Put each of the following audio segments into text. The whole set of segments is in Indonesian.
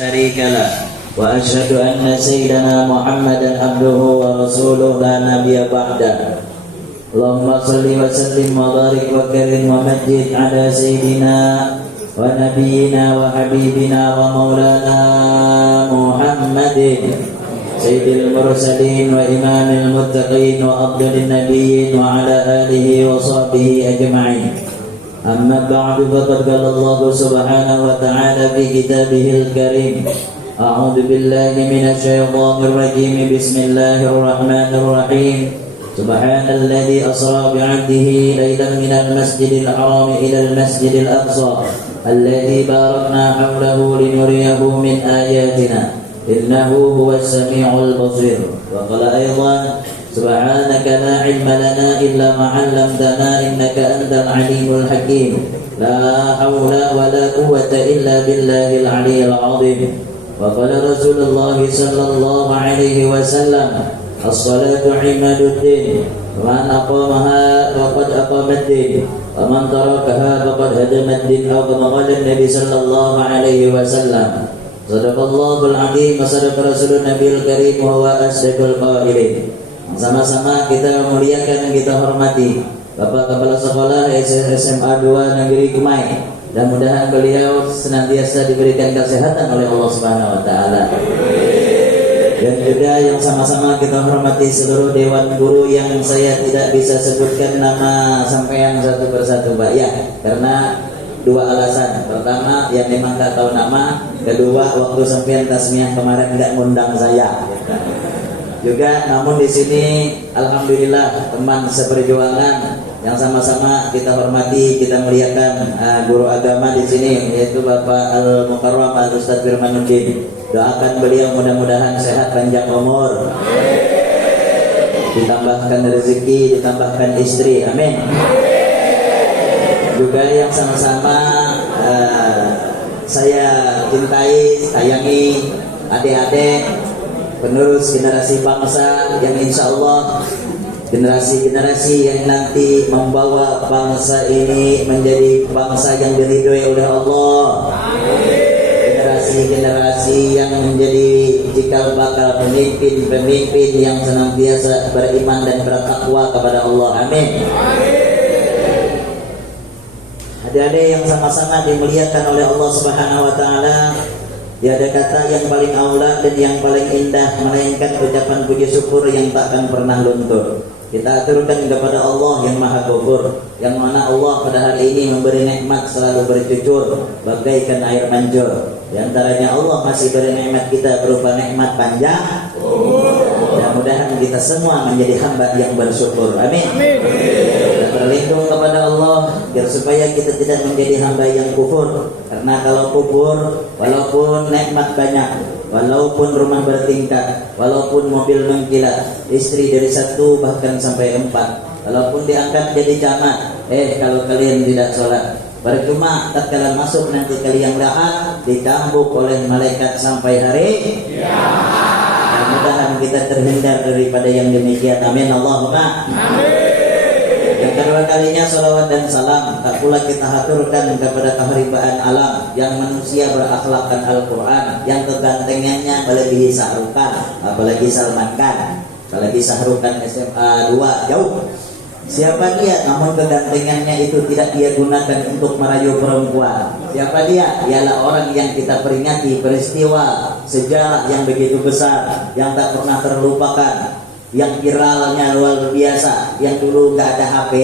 شريك له وأشهد أن سيدنا محمدا عبده ورسوله لا نبي بعده اللهم صل وسلم وبارك وكرم ومجد على سيدنا ونبينا وحبيبنا ومولانا محمد سيد المرسلين وإمام المتقين وأفضل النبيين وعلى آله وصحبه أجمعين. أما بعد فقد قال الله سبحانه وتعالى في كتابه الكريم أعوذ بالله من الشيطان الرجيم بسم الله الرحمن الرحيم سبحان الذي أسرى بعبده ليلا من المسجد الحرام إلى المسجد الأقصى الذي باركنا حوله لنريه من آياتنا إنه هو السميع البصير. وقال أيضا سبحانك لا علم لنا إلا ما علمتنا إنك أنت العليم الحكيم لا حول ولا قوة إلا بالله العلي العظيم. وقال رسول الله صلى الله عليه وسلم الصلاة عماد الدين ومن أقامها فقد أقام الدين ومن تركها فقد هدم الدين أو كما قال النبي صلى الله عليه وسلم. صدق الله العظيم وصدق رسول النبي الكريم وهو أصدق القائلين. Sama-sama kita memuliakan dan kita hormati Bapak Kepala Sekolah SMA 2 Negeri Kumai, dan mudah-mudahan beliau senantiasa diberikan kesehatan oleh Allah Subhanahu wa taala. Dan juga yang sama-sama kita hormati seluruh dewan guru yang saya tidak bisa sebutkan nama sampean satu persatu, Pak, ya, karena dua alasan. Pertama, yang memang tak tahu nama. Kedua, waktu sampean tasmiyah kemarin tidak ngundang saya. Juga, namun di sini alhamdulillah teman seperjuangan yang sama-sama kita hormati, kita muliakan guru agama di sini, yaitu Bapak Al-Mukarram Al-Ustadz Firmanuddin. Doakan beliau mudah-mudahan sehat panjang umur, ditambahkan rezeki, ditambahkan istri, amin. Juga yang sama-sama saya cintai, sayangi adik-adik penerus generasi bangsa yang insya Allah generasi-generasi yang nanti membawa bangsa ini menjadi bangsa yang diridhoi oleh Allah. Generasi-generasi yang menjadi cikal bakal pemimpin-pemimpin yang senantiasa beriman dan bertakwa kepada Allah. Amin. Adik-adik yang sama-sama dimuliakan oleh Allah Subhanahu wa taala, tiada kata yang paling aula dan yang paling indah melainkan ucapan puji syukur yang takkan pernah luntur. Kita aturkan kepada Allah yang Maha Ghafur, yang mana Allah pada hari ini memberi nikmat selalu bercucur bagaikan air mancur. Di antaranya Allah masih beri nikmat kita berupa nikmat panjang. Mudah-mudahan kita semua menjadi hamba yang bersyukur. Amin. Kita berlindung kepada Allah biar supaya kita tidak menjadi hamba yang kufur. Karena kalau kufur, walaupun nikmat banyak, walaupun rumah bertingkat, walaupun mobil mengkilat, istri dari 1 bahkan sampai 4, walaupun diangkat jadi camat, kalau kalian tidak sholat, percuma tatkala masuk nanti kalian lahat dicambuk oleh malaikat sampai hari kiamat. Mudah-mudahan kita terhindar daripada yang demikian. Amin Allahumma amin. Yang kedua kalinya salawat dan salam tak pula kita haturkan kepada keharibaan alam yang manusia berakhlakkan Al-Quran, yang kegantengannya melebihi Sahrukan, apalagi Salman Khan, apalagi Sahrukan SMA 2 jauh. Siapa dia? Namun kegantengannya itu tidak dia gunakan untuk merayu perempuan. Siapa dia? Ialah orang yang kita peringati peristiwa sejarah yang begitu besar, yang tak pernah terlupakan, yang viralnya luar biasa, yang dulu nggak ada HP,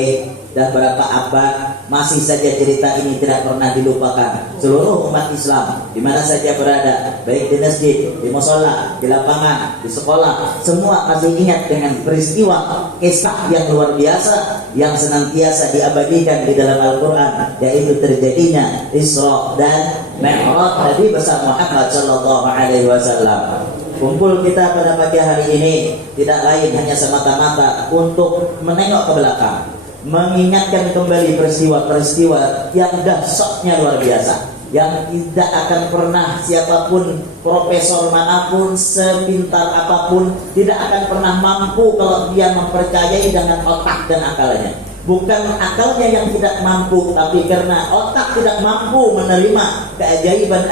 dan berapa abad masih saja cerita ini tidak pernah dilupakan. Seluruh umat Islam di mana saja berada, baik di masjid, di mushola, di lapangan, di sekolah, semua masih ingat dengan peristiwa kisah yang luar biasa yang senantiasa diabadikan di dalam Al-Quran, yaitu terjadinya Isra dan Mi'raj Nabi besar Muhammad Sallallahu Alaihi Wasallam. Kumpul kita pada pagi hari ini tidak lain hanya semata-mata untuk menengok ke belakang, mengingatkan kembali peristiwa-peristiwa yang dahsyatnya luar biasa, yang tidak akan pernah siapapun, profesor manapun, sepintar apapun, tidak akan pernah mampu kalau dia mempercayai dengan otak dan akalnya. Bukan akalnya yang tidak mampu, tapi karena otak tidak mampu menerima keajaiban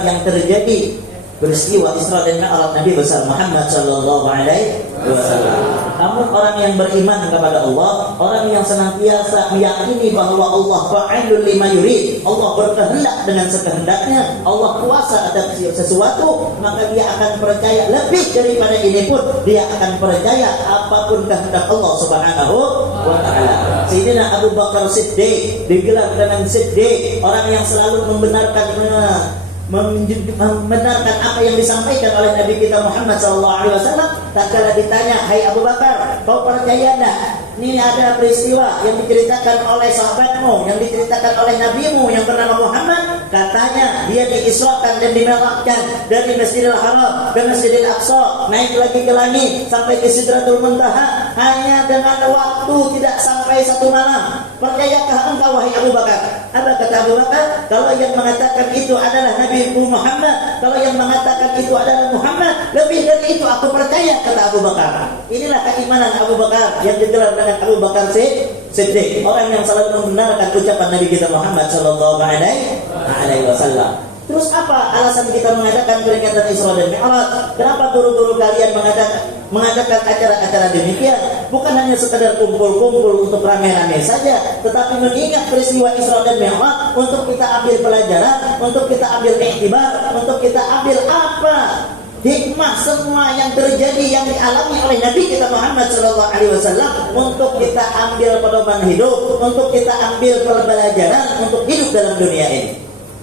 yang terjadi peristiwa Isra dan Mi'raj Nabi besar Muhammad sallallahu alaihi wasallam. Namun orang yang beriman kepada Allah, orang yang senantiasa meyakini bahwa Allah fa'ilul lima yurid, Allah berkehendak dengan sekehendaknya, Allah kuasa atas sesuatu, maka dia akan percaya lebih daripada ini pun, dia akan percaya apapun kehendak Allah Subhanahu wa taala. Sayyidina Abu Bakar Siddiq digelar dengan Siddiq, orang yang selalu membenarkan apa yang disampaikan oleh Nabi kita Muhammad SAW. Tak kala ditanya, hai Abu Bakar, kau percaya tak? Ini ada peristiwa yang diceritakan oleh sahabatmu, yang diceritakan oleh nabimu yang bernama Muhammad. Katanya dia diisrakan dan dimi'rajkan dari Masjidil Haram ke Masjidil Aqsa, naik lagi ke langit sampai ke Sidratul Muntaha hanya dengan waktu tidak sampai 1 malam. Percayakah engkau wahai Abu Bakar? Apa kata Abu Bakar? Kalau yang mengatakan itu adalah Nabi Muhammad, kalau yang mengatakan itu adalah Muhammad, lebih dari itu aku percaya, kata Abu Bakar. Inilah keimanan Abu Bakar yang digelar dengan Abu Bakar Siddiq, orang yang selalu membenarkan ucapan Nabi kita Muhammad sallallahu alaihi wasallam. Terus apa alasan kita mengadakan peringatan Isra dan Mi'raj? Kenapa guru-guru kalian mengadakan acara-acara demikian? Bukan hanya sekadar kumpul-kumpul untuk rame-rame saja, tetapi mengingat peristiwa Isra dan Mi'raj untuk kita ambil pelajaran, untuk kita ambil iktibar, untuk kita ambil apa? Hikmah semua yang terjadi yang dialami oleh Nabi kita Muhammad sallallahu alaihi wasallam, untuk kita ambil pedoman hidup, untuk kita ambil pelajaran untuk hidup dalam dunia ini.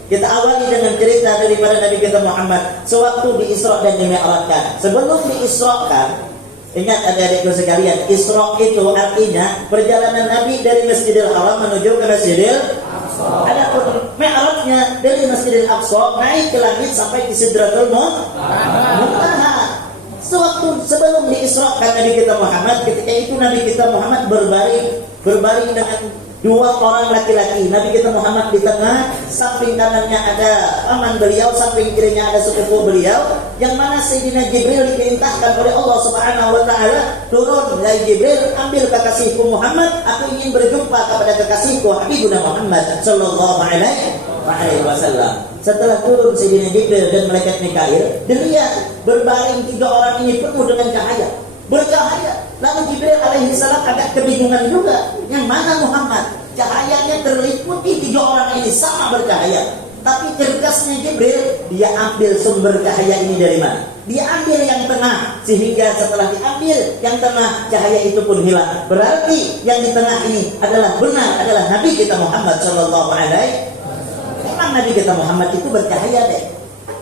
Kita awali dengan cerita daripada Nabi kita Muhammad sewaktu di-Isra dan di-Mi'rajkan. Sebelum di-Israkan, ingat adik-adikku sekalian, Isra itu artinya perjalanan Nabi dari Masjidil Haram menuju ke Masjidil Aqsa. Adapun Mi'rajnya dari Masjidil Aqsa naik ke langit sampai di Sidratul Muntaha. Sewaktu sebelum di-Israkan Nabi kita Muhammad, ketika itu Nabi kita Muhammad berbaring dengan 2 orang laki-laki. Nabi kita Muhammad di tengah, samping kanannya ada paman beliau, samping kirinya ada sepupu beliau, yang mana Sayyidina Jibril diperintahkan oleh Allah Subhanahu wa taala, turun dari Jibril, ambil kekasihku Muhammad, aku ingin berjumpa kepada kekasihku Habibuna Muhammad sallallahu alaihi wasallam. Setelah turun Sayyidina Jibril dan malaikat Mikail, dilihat berbaring 3 orang ini penuh dengan cahaya, bercahaya. Lalu Jibril alaihi salam agak kebingungan juga, yang mana Muhammad? Cahayanya terliputi 3 orang ini sama bercahaya. Tapi cerdasnya Jibril, dia ambil sumber cahaya ini dari mana? Dia ambil yang tengah, sehingga setelah diambil yang tengah, cahaya itu pun hilang. Berarti yang di tengah ini adalah benar, adalah Nabi kita Muhammad sallallahu alaihi wasallam. Memang Nabi kita Muhammad itu bercahaya deh.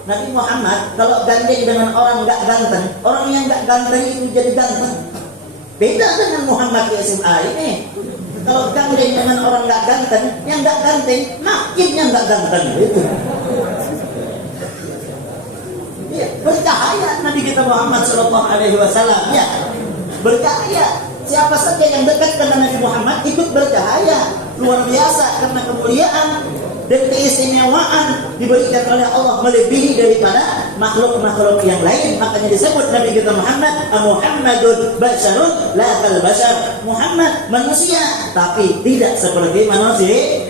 Nabi Muhammad kalau gandeng dengan orang nggak ganteng, orang yang nggak ganteng itu jadi ganteng. Beda dengan Muhammad di SMA ini. Kalau gandeng dengan orang nggak ganteng, yang nggak ganteng makinnya nggak ganteng itu. Ya, bercahaya Nabi kita Muhammad Sallallahu Alaihi Wasallam. Ya, bercahaya. Siapa saja yang dekat dengan Nabi Muhammad ikut bercahaya. Luar biasa karena kemuliaan dan keistimewaan diberikan oleh Allah melebihi daripada makhluk-makhluk yang lain. Makanya disebut Nabi kita Muhammad Muhammadun basyarun la kal basyar. Muhammad manusia tapi tidak seperti manusia.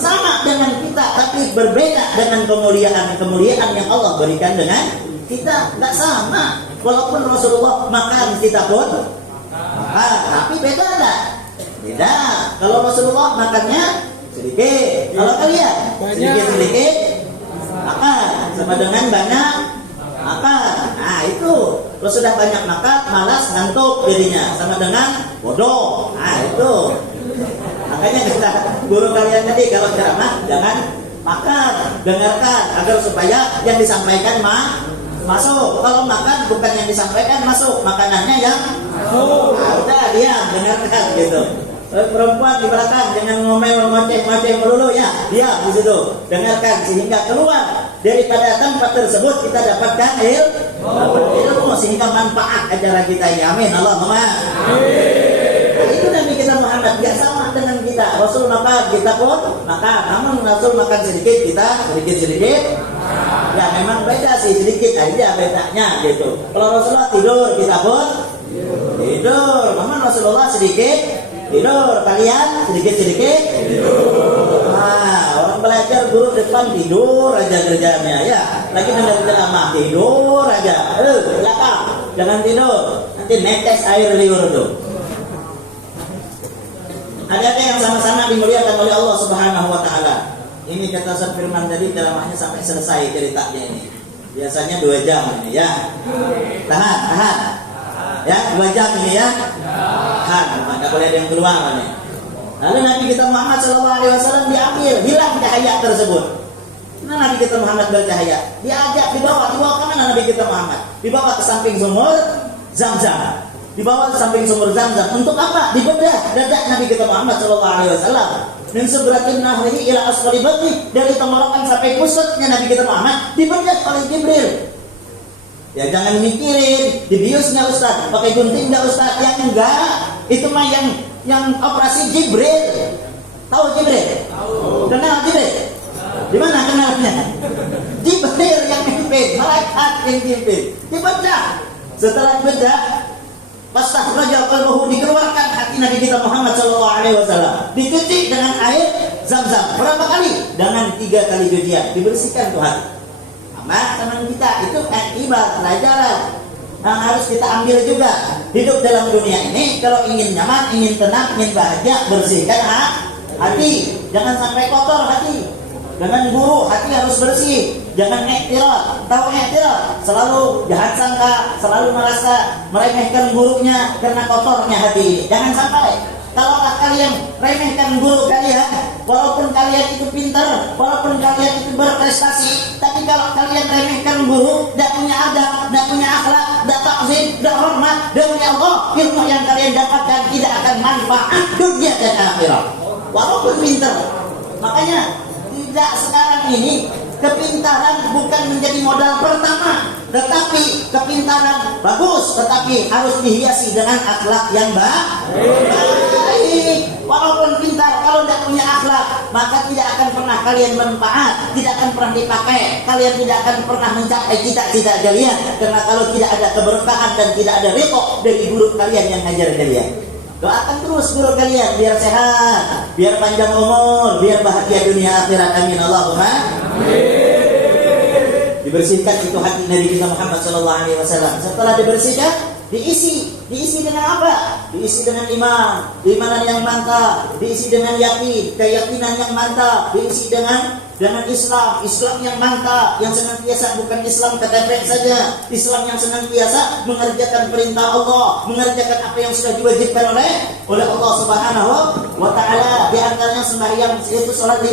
Sama dengan kita tapi berbeda dengan kemuliaan yang Allah berikan dengan kita. Tidak sama. Walaupun Rasulullah makan, kita pun tapi beda tak? Beda. Kalau Rasulullah makannya sedikit, kalau kalian sedikit makan sama dengan banyak makan. Nah itu, kalau sudah banyak makan malas ngantuk jadinya, sama dengan bodoh. Nah itu, makanya kata guru kalian tadi kalau ceramah jangan makan, dengarkan agar supaya yang disampaikan masuk. Kalau makan bukan yang disampaikan masuk, makanannya yang masuk. Nah, udah diam, dengarkan gitu. Perempuan di belakang jangan ngomel-ngoceh melulu ya, diam di situ, dengarkan sehingga keluar daripada tempat tersebut kita dapatkan ilmu sehingga manfaat acara kita ini. Amin Allahumma amin. Nah, itu Nabi kita Muhammad gak sama dengan kita. Rasul makan, kita pun makan. Namun Rasul makan sedikit, kita sedikit. Ya memang beda sih, sedikit aja bedanya gitu. Kalau Rasulullah tidur, kita pun tidur. Namun Rasulullah sedikit tidur. Kalian sedikit-sedikit tidur. Nah, orang belajar guru depan tidur aja kerjanya ya. Lagi mendengar ceramah tidur aja. Belakang jangan tidur. Nanti netes air liur tuh. Ada yang sama-sama dimuliakan oleh Allah Subhanahu wa taala. Ini kata Ustaz Firman tadi ceramahnya sampai selesai ceritanya ini. Biasanya 2 jam ini ya. Tahan. Ya, 2 jam ini ya. Tahan, maka boleh ada yang keluar nih. Lalu Nabi kita Muhammad SAW diambil, hilang cahaya tersebut. Nah, Nabi kita Muhammad bercahaya. Diajak dibawa ke mana Nabi kita Muhammad? Dibawa ke samping sumur Zam-Zam. Dibawa ke samping sumur Zam-Zam. Untuk apa? Dibedah dada Nabi kita Muhammad SAW. Dan seberatin nahrihi ila asfali batni, dari tenggorokan sampai pusatnya Nabi kita Muhammad dibedah oleh Jibril. Ya jangan mikirin dibius nggak Ustaz, pakai gunting nggak Ustaz, yang enggak itu mah yang operasi Jibril. Tahu Jibril? Tahu. Kenal Jibril? Di mana kenalnya? Jibril yang mimpin, malaikat yang mimpin. Dibedah. Setelah bedah, Fastakhraja qalbuhu, dikeluarkan hati Nabi kita Muhammad SAW, dicuci dengan air Zam-Zam. Berapa kali? Dengan 3 kali cucian, dibersihkan Tuhan. Sama teman kita itu akibat pelajaran yang harus kita ambil juga. Hidup dalam dunia ini kalau ingin nyaman, ingin tenang, ingin bahagia, bersihkan hati. Jangan sampai kotor hati. Dengan guru hati harus bersih. Jangan iktiraf. Tahu iktiraf? Selalu jahat sangka, selalu merasa meremehkan gurunya karena kotornya hati. Jangan sampai. Kalaulah kalian remehkan guru kalian, walaupun kalian itu pintar, walaupun kalian itu berprestasi, tapi kalau kalian remehkan guru, tidak punya adab, tidak punya akhlak, tidak takzim, tidak hormat, demi Allah, ilmu yang kalian dapatkan tidak akan manfaat dunia dan akhirat. Walaupun pintar. Makanya tidak sekarang ini kepintaran bukan menjadi modal pertama, tetapi kepintaran bagus, tetapi harus dihiasi dengan akhlak yang baik. Walaupun pintar, kalau tidak punya akhlak, maka tidak akan pernah kalian manfaat, tidak akan pernah dipakai, kalian tidak akan pernah mencapai cita-cita kalian. Karena kalau tidak ada keberkahan dan tidak ada ridho dari guru kalian yang ngajar kalian. Doakan terus guru kalian biar sehat, biar panjang umur, biar bahagia dunia akhirat. Amin Allahumma amin. Dibersihkan itu hati Nabi kita Muhammad SAW. Setelah dibersihkan, diisi dengan apa? Diisi dengan imanan yang mantap, diisi dengan yakin, keyakinan yang mantap, diisi dengan Islam yang mantap, yang senantiasa bukan Islam KTP saja, Islam yang senantiasa mengerjakan perintah Allah, mengerjakan apa yang sudah diwajibkan oleh Allah Subhanahu wa taala. Di antaranya sembahyang itu salat 5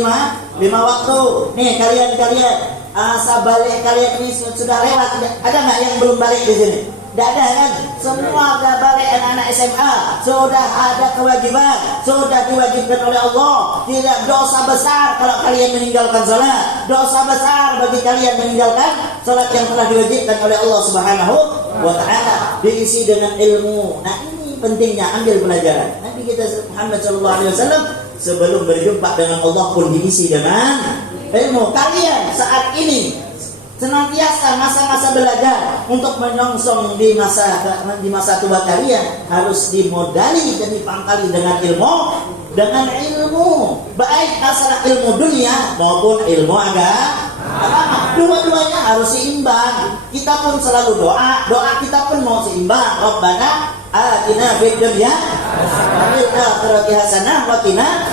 waktu. Nih kalian sabalik kalian ini sudah lewat. Ada nggak yang belum balik di sini? Tidak ada kan? Semua sudah balik anak-anak SMA. Sudah ada kewajiban, sudah diwajibkan oleh Allah. Tidak dosa besar kalau kalian meninggalkan salat. Dosa besar bagi kalian meninggalkan salat yang telah diwajibkan oleh Allah Subhanahu wa taala. Diisi dengan ilmu. Nah, ini pentingnya ambil pelajaran. Nabi kita Muhammad SAW sebelum berjumpa dengan Allah pun diisi dengan ilmu. Kalian saat ini senantiasa masa-masa belajar untuk menyongsong di masa tua kalian harus dimodali dan dipangkali dengan ilmu baik masalah ilmu dunia maupun ilmu agama. Dua-duanya harus seimbang. Kita pun selalu doa kita pun mau seimbang. Rabbana atina fid dunya wa fil akhirati hasanah wa qina.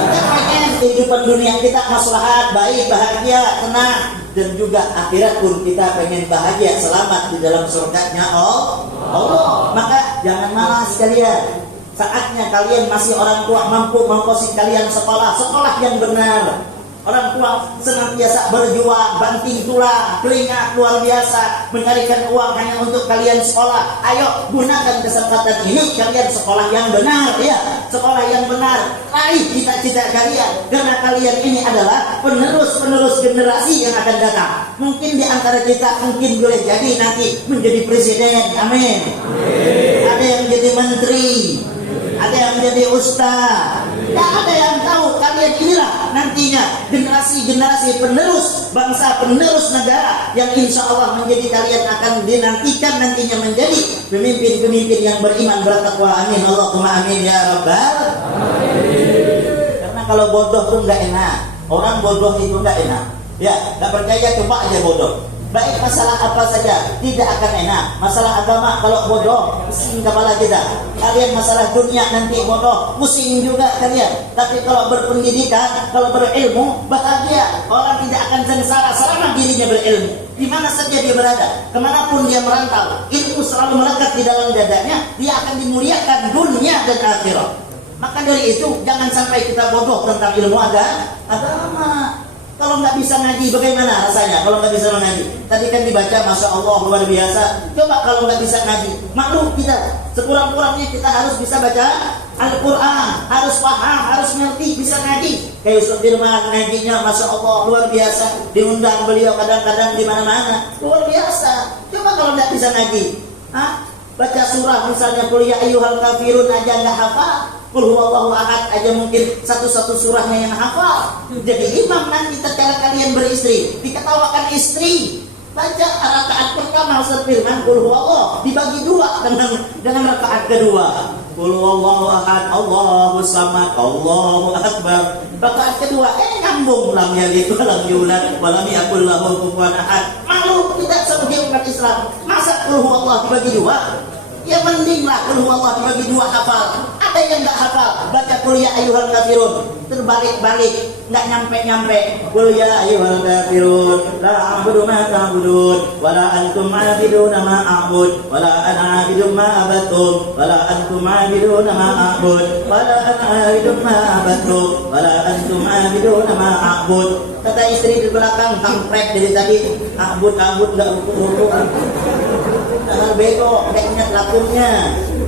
Kita pengen kehidupan dunia kita maslahat, baik, bahagia, tenang, dan juga akhirat pun kita pengen bahagia, selamat di dalam surganya Allah. Maka jangan malas kalian. Saatnya kalian masih orang tua mampu mengkosong kalian sekolah yang benar. Orang tua senantiasa berjuang, banting tulang, keringat luar biasa, mencarikan uang hanya untuk kalian sekolah. Ayo gunakan kesempatan ini, kalian sekolah yang benar, ya, sekolah yang benar. Raih cita-cita kalian, karena kalian ini adalah penerus generasi yang akan datang. Mungkin di antara kita mungkin boleh jadi nanti menjadi presiden, amin. Ada yang jadi menteri, ada yang jadi ustaz. Tidak ada yang tahu kalian kalian inilah nantinya generasi-generasi penerus bangsa, penerus negara yang insya Allah menjadi kalian akan dinantikan nantinya menjadi pemimpin-pemimpin yang beriman bertakwa. Amin Allahumma amin ya rabbal alamin. Karena kalau bodoh tuh nggak enak, orang bodoh itu nggak enak. Ya, nggak percaya coba aja bodoh. Baik masalah apa saja tidak akan enak. Masalah agama kalau bodoh pusing kepala kita. Kalian masalah dunia nanti bodoh pusing juga kalian. Tapi kalau berpendidikan, kalau berilmu bahagia. Orang tidak akan sengsara selama dirinya berilmu. Di mana saja dia berada, kemanapun dia merantau, ilmu selalu melekat di dalam dadanya. Dia akan dimuliakan dunia dan akhirat. Maka dari itu jangan sampai kita bodoh tentang ilmu agama. Kalau nggak bisa ngaji, bagaimana rasanya? Kalau nggak bisa ngaji, tadi kan dibaca, masya Allah luar biasa. Coba kalau nggak bisa ngaji, malu kita. Sekurang-kurangnya kita harus bisa baca Al-Quran, harus paham, harus ngerti, bisa ngaji. Kayak Ustaz Firman ngajinya, masya Allah luar biasa. Diundang beliau kadang-kadang di mana-mana, luar biasa. Coba kalau nggak bisa ngaji, baca surah misalnya kuliah ayyuhal kafirun aja nggak hafal. Qul huwallahu ahad aja mungkin satu-satu surahnya yang hafal. Jadi imam nanti tatkala kalian beristri, diketawakan istri, baca rakaat pertama Ustaz Firman Qul huwallahu dibagi dua dengan rakaat kedua. Qul huwallahu ahad, Allahu samad, Allahu akbar. Rakaat kedua nyambung lam yalid wa lam yulad wa lam yakul lahu kufuwan ahad. Malu kita sebagai umat Islam. Masa Qul huwallahu dibagi dua? Ya mendinglah Qul huwallahu dibagi dua hafal. Ada yang enggak hafal baca Qul ya ayyuhal kafirun terbalik-balik, enggak nyampe-nyampe. Qul ya ayyuhal kafirun la a'budu ma ta'budun wa la antum 'abiduna ma a'bud wa la ana 'abidun ma abattum wa la antum 'abiduna ma a'bud wa la ana 'abidun ma abattum wa la antum 'abiduna ma a'bud. Kata istri di belakang kampret dari tadi, a'bud enggak ruku-ruku. Bego, enggak ingat lakumnya.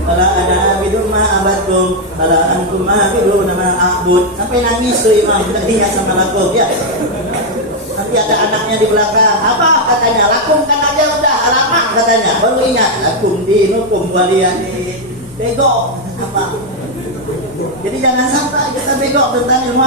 Wala ana abidun ma abattum wala antum abidun ma a'bud. Sampai nangis tuh imam, enggak ingat sama lakum ya. Nanti ada anaknya di belakang, apa katanya? Lakumkan aja udah, lama katanya. Baru ingat, lakum dinukum waliyadin. Bego apa? Jadi jangan sampai kita bego tentang ilmu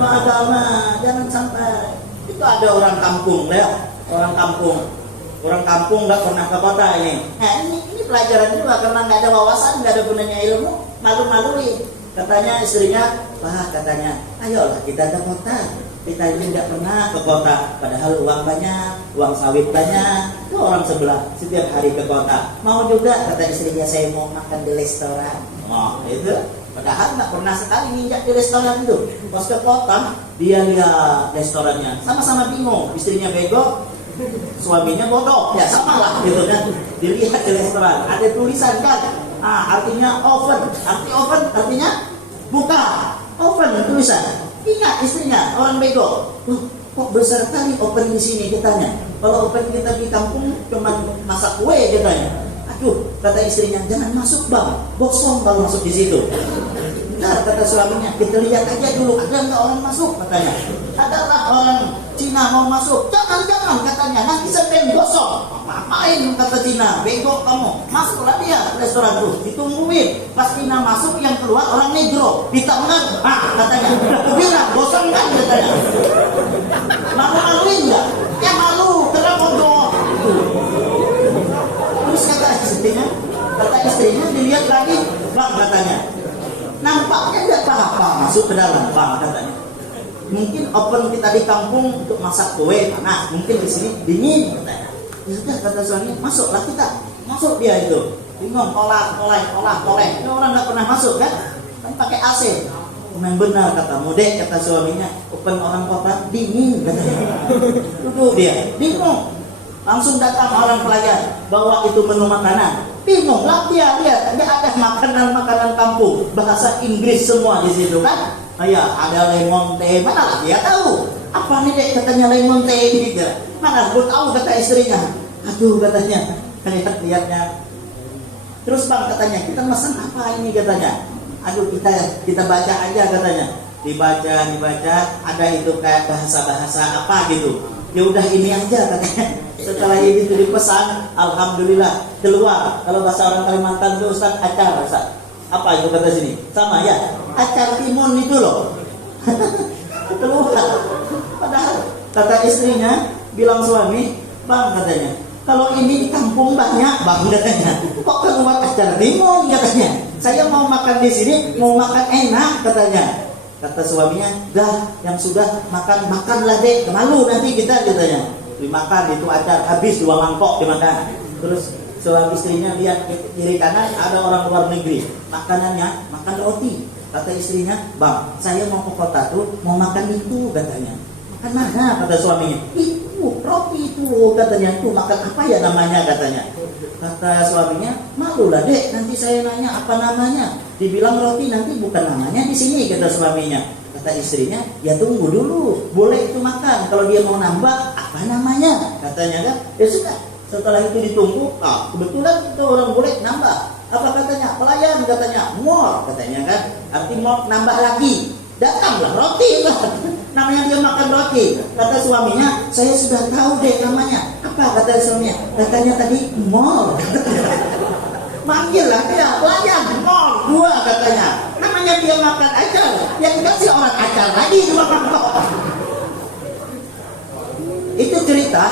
agama. Jangan sampai. Itu ada orang kampung ya, orang kampung nggak pernah ke kota ini. Nah ini pelajaran juga karena nggak ada wawasan, nggak ada gunanya ilmu, malu-maluin. Katanya istrinya, wah katanya, ayolah kita ke kota. Kita ini nggak pernah ke kota, padahal uang banyak, uang sawit banyak. Itu orang sebelah setiap hari ke kota. Mau juga kata istrinya, saya mau makan di restoran. Oh itu. Padahal nggak pernah sekali nginjak di restoran itu. Pas ke kota, dia lihat restorannya, sama-sama bingung. Istrinya bego, suaminya bodoh, ya sama lah gitu kan. Dilihat di restoran ada tulisan kan, artinya oven, artinya buka, oven tulisan. Ingat istrinya orang bego, kok besar kali oven di sini katanya. Kalau oven kita di kampung cuma masak kue katanya. Aduh, kata istrinya, jangan masuk bang, gosong kalau masuk di situ. Nah, kata suaminya, kita lihat aja dulu, ada nggak orang masuk katanya. Adalah orang Cina mau masuk, jangan katanya, nanti sampai gosong. Ngapain kata Cina, bego kamu, masuklah dia restoran tuh, ditungguin. Pas Cina masuk, yang keluar orang negro, di tangan, katanya, aku bilang gosong kan katanya. Malu-maluin nggak? Ya malu, karena bodoh. Terus kata istrinya dilihat lagi, bang katanya, nampaknya tidak apa-apa masuk ke dalam, bang katanya. Mungkin oven kita di kampung untuk masak kue panas, mungkin di sini dingin katanya. Ya sudah kata suami, masuklah kita, masuk dia itu, bingung, tolak. Ini orang nggak pernah masuk kan pakai AC. Memang benar kata Mudek, kata suaminya, oven orang kota dingin katanya. Duduk dia, bingung. Langsung datang orang pelayan, bawa itu menu makanan. Bingung lah dia, lihat nggak ada makanan kampung, bahasa Inggris semua di situ kan. Ya ada lemon teh, mana lah dia tahu. Apa nih dek katanya lemon teh gitu. Mana gue tahu kata istrinya. Aduh katanya, lihatnya. Terus bang katanya, kita pesan apa ini katanya. Aduh kita baca aja katanya. Dibaca, ada itu kayak bahasa apa gitu. Ya udah ini aja katanya. Setelah itu dipesan, alhamdulillah keluar. Kalau bahasa orang Kalimantan itu Ustaz acar, Ustaz. Apa itu kata sini? Sama ya. Acar timun itu loh. Keluar. Padahal kata istrinya bilang suami, "Bang," katanya, "kalau ini di kampung banyak, Bang," katanya. "Kok keluar acara timun," katanya. "Saya mau makan di sini, mau makan enak," katanya. Kata suaminya, "Dah, yang sudah makanlah deh, malu nanti kita," katanya. Dimakan itu acar, habis 2 mangkok dimakan. Terus suami istrinya lihat kiri kanan ada orang luar negeri, makanannya makan roti. Kata istrinya, "Bang, saya mau ke kota tuh, mau makan itu," katanya. "Makan mana?" kata suaminya. "Itu, roti itu," katanya. "Itu makan apa ya namanya?" katanya. Kata suaminya, "Malulah dek, nanti saya nanya apa namanya." Dibilang roti, nanti bukan namanya di sini, kata suaminya. Kata istrinya, "Ya tunggu dulu, boleh itu makan. Kalau dia mau nambah, apa namanya?" katanya kan. Ya sudah, setelah itu ditunggu, kebetulan itu orang boleh nambah. Apa katanya? "Pelayan," katanya. "More," katanya kan. Arti mau nambah lagi. Datanglah roti lah. Namanya dia makan roti. Kata suaminya, "Saya sudah tahu deh namanya." "Apa?" kata suaminya. "Katanya tadi more." Manggil lah dia, "Pelayan, more 2," katanya. Namanya dia makan acar. Yang dikasih orang acar lagi 2 mangkok. Itu cerita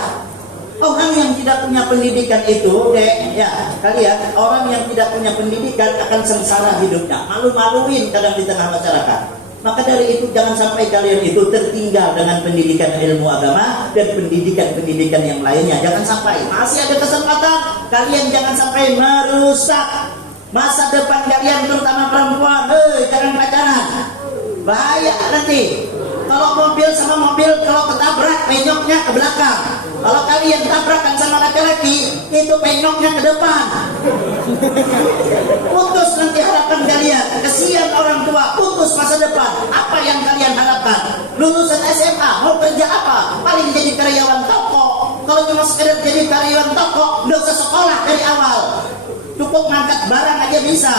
orang yang tidak punya pendidikan itu, dek, ya kalian, orang yang tidak punya pendidikan akan sengsara hidupnya, malu-maluin kadang di tengah masyarakat. Maka dari itu jangan sampai kalian itu tertinggal dengan pendidikan ilmu agama dan pendidikan-pendidikan yang lainnya. Jangan sampai, masih ada kesempatan, kalian jangan sampai merusak masa depan kalian, terutama perempuan. Jangan pacaran, bahaya nanti. Kalau mobil sama mobil, kalau ketabrak penyoknya ke belakang. Kalau kalian tabrakan sama laki-laki, itu penyoknya ke depan. Putus nanti harapan kalian. Kesian orang tua, putus masa depan. Apa yang kalian harapkan? Lulusan SMA, mau kerja apa? Paling jadi karyawan toko. Kalau cuma sekedar jadi karyawan toko, nggak usah sekolah dari awal. Cukup ngangkat barang aja bisa.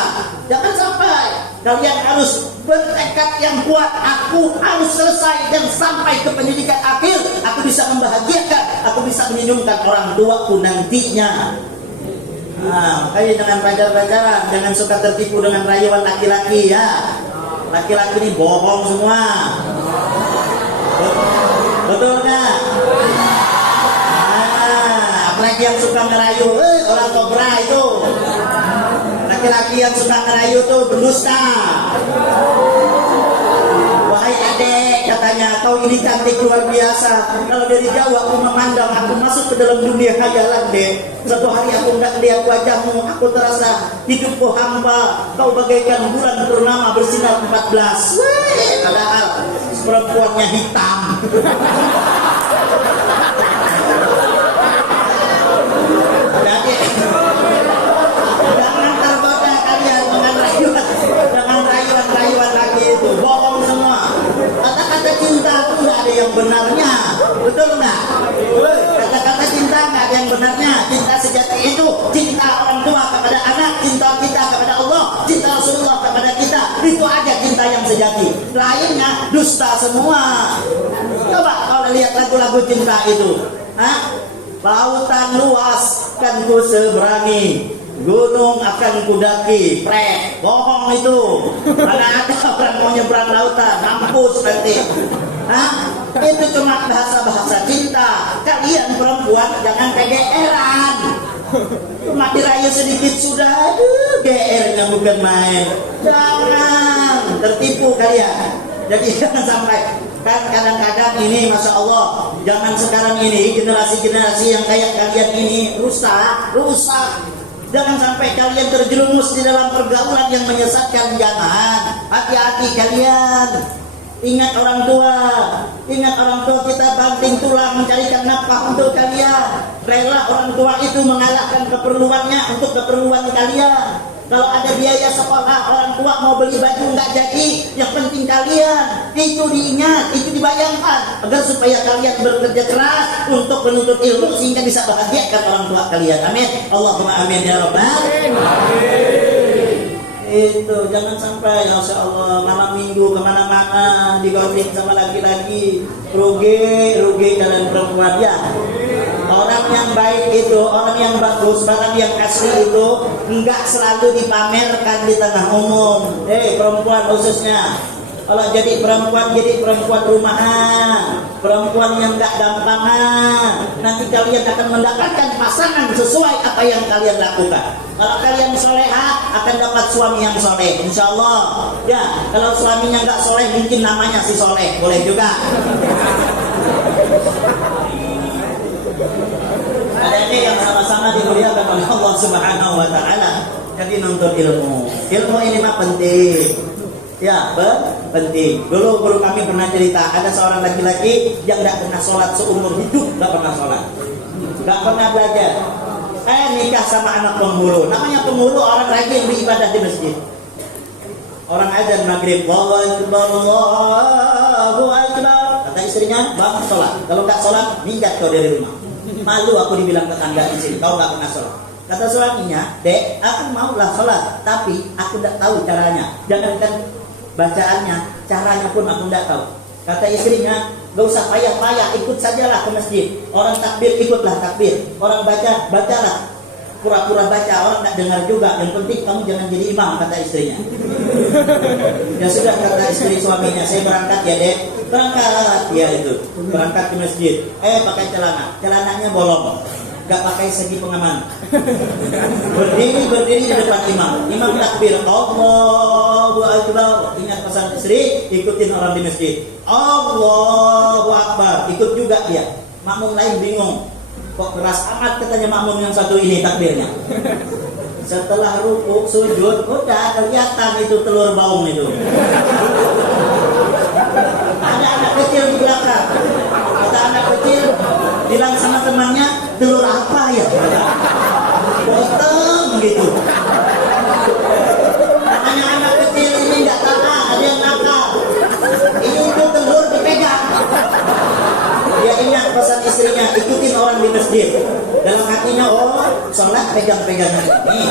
Jangan sampai kalian harus bertekad yang kuat. Aku harus selesai dan sampai ke pendidikan akhir. Aku bisa membahagiakan, aku bisa menyenyumkan orang tuaku nantinya. Makanya jangan pacar-pacaran, jangan suka tertipu dengan rayuan laki-laki ya. Laki-laki ini bohong semua. Betul nggak? Apalagi yang suka ngerayu, orang kobra itu. Laki-laki yang suka ngerayu tuh berdusta. "Wahai adek," katanya, "kau ini cantik luar biasa. Kalau dari jauh aku memandang, aku masuk ke dalam dunia khayalan, dek. Suatu hari aku nggak lihat wajahmu, aku terasa hidupku hampa. Kau bagaikan bulan purnama bersinar 14. Padahal perempuannya hitam." Jadi jangan tergoda kalian dengan rayuan lagi itu, bohong semua. Kata-kata cinta itu nggak ada yang benarnya, betul nggak? Kata-kata cinta nggak ada yang benarnya. Cinta sejati itu cinta orang tua kepada anak, cinta kita kepada Allah, cinta Rasulullah kepada kita. Itu aja cinta yang sejati. Lainnya dusta semua. Coba kalau lihat lagu-lagu cinta itu, "Lautan luas kan ku seberangi, gunung akan kudaki." Bohong itu. Mana ada orang mau nyebrang lautan, mampus nanti. Itu cuma bahasa-bahasa cinta. Kalian perempuan jangan kegeeran. Cuma dirayu sedikit sudah, GR-nya bukan main. Jangan tertipu kalian. Jadi jangan sampai. Kan kadang-kadang ini, Masya Allah, zaman sekarang ini generasi-generasi yang kayak kalian ini rusak. Jangan sampai kalian terjerumus di dalam pergaulan yang menyesatkan. Jangan. Hati-hati kalian. Ingat orang tua kita banting tulang mencarikan nafkah untuk kalian. Rela orang tua itu mengalahkan keperluannya untuk keperluan kalian. Kalau ada biaya sekolah, orang tua mau beli baju nggak jadi, yang penting kalian itu diingat, itu dibayangkan agar supaya kalian bekerja keras untuk menuntut ilmu sehingga bisa bahagiakan orang tua kalian. Amin. Allahumma amin ya rabbal alamin. Itu jangan sampai, Masya Allah, malam minggu kemana-mana digondeng sama laki-laki, rugi kalian perempuan ya. Orang yang baik itu, orang yang bagus, barang yang asli itu enggak selalu dipamerkan di tengah umum. Perempuan khususnya, Kalau jadi perempuan rumahan, perempuan yang gak gampangan. Nanti kalian akan mendapatkan pasangan sesuai apa yang kalian lakukan. Kalau kalian soleha akan dapat suami yang soleh, insya Allah. Ya, kalau suaminya gak soleh mungkin namanya si soleh, boleh juga. Adanya yang sama-sama dimuliakan oleh Allah Subhanahu wa Ta'ala. Jadi nuntut ilmu ini mah penting. Ya, penting. Dulu guru kami pernah cerita, ada seorang laki-laki yang tidak pernah sholat seumur hidup, tidak pernah sholat, tidak pernah belajar. Nikah sama anak penghulu. Namanya penghulu orang rajin beribadah di masjid. Orang azan maghrib, Allahu Akbar. Kata istrinya, bang sholat. Kalau nggak sholat, minggat kau dari rumah. Malu aku dibilang tetangga di sini, kau nggak pernah sholat. Kata suaminya, dek, aku maulah sholat, tapi aku tidak tahu caranya. Jangankan bacaannya, caranya pun aku tidak tahu. Kata istrinya, gak usah payah-payah, ikut sajalah ke masjid. Orang takbir, ikutlah takbir. Orang baca, bacalah. Pura-pura baca, orang tak dengar juga. Yang penting kamu jangan jadi imam, kata istrinya. Ya sudah, kata istri suaminya, saya berangkat ya dek. Berangkat, ya itu. Berangkat ke masjid. Pakai celana, celananya bolong. Gak pakai segi pengaman. Berdiri di depan imam. Imam takbir, Allahu Akbar. Ingat pesan istri, ikutin orang di masjid. Allahu Akbar, ikut juga dia. Makmum lain bingung, kok keras amat katanya makmum yang satu ini takbirnya. Setelah rukuk, sujud, udah kelihatan itu telur baung itu. Ada anak kecil di belakang. Kata anak kecil, bilang sama temannya, telur apa ya? Hitam gitu. Makanya anak kecil ini nggak tahan, ada yang nakal. Ini itu telur dipegang. Dia ingat pesan istrinya, ikutin orang di masjid. Dalam hatinya, sholat pegang-pegangan ini.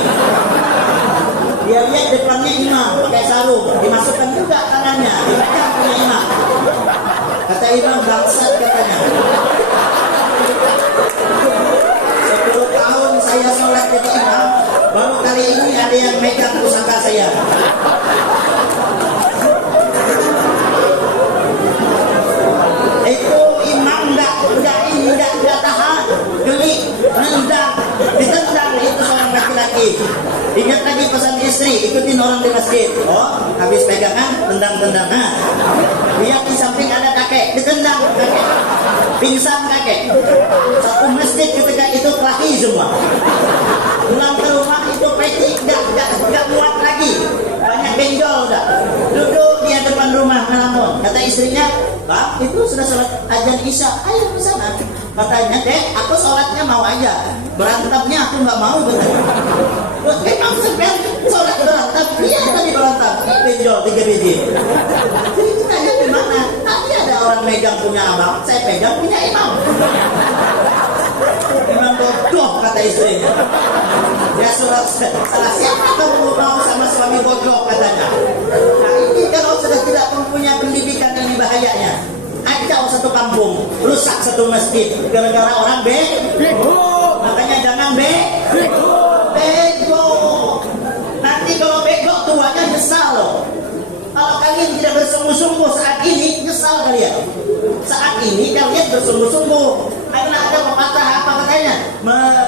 Dia lihat depannya imam pakai sarung, dimasukkan juga tangannya, dipegang punya imam. Kata imam, bangsat katanya. 10 tahun saya sholat jadi imam, baru kali ini ada yang megang pusaka saya. Itu imam enggak tahan, geli, nendang, ditendang itu seorang laki-laki. Ingat lagi pesan istri, ikutin orang di masjid. Habis pegangan, tendang-tendangan. Lihat di samping ada kakek, ditendang kakek. Pingsan kakek. Satu masjid ketika itu kelahi semua. Pulang ke rumah itu peci enggak muat lagi. Banyak benjol udah. Duduk di depan rumah ngelamun. Kata istrinya, Bang, itu sudah sholat azan isya. Ayo ke sana. Katanya, dek, aku sholatnya mau aja. Berantemnya aku nggak mau. Emang sebenarnya sholat berantem? Iya tadi berantem. Benjol 3 biji. Jadi ditanya gimana? Tadi ada orang megang punya abang, saya pegang punya imam. Imam bodoh kata istrinya. Ya salah siapa kamu mau sama suami bodoh katanya. Nah ini kalau sudah tidak mempunyai pendidikan ini bahayanya. Acau satu kampung, rusak satu masjid gara-gara orang bego. Makanya jangan bego. Nanti kalau bego tuanya nyesal loh. Kalau kalian tidak bersungguh-sungguh saat ini, nyesal kalian. Saat ini kalian bersungguh-sungguh. Karena ada pepatah apa katanya?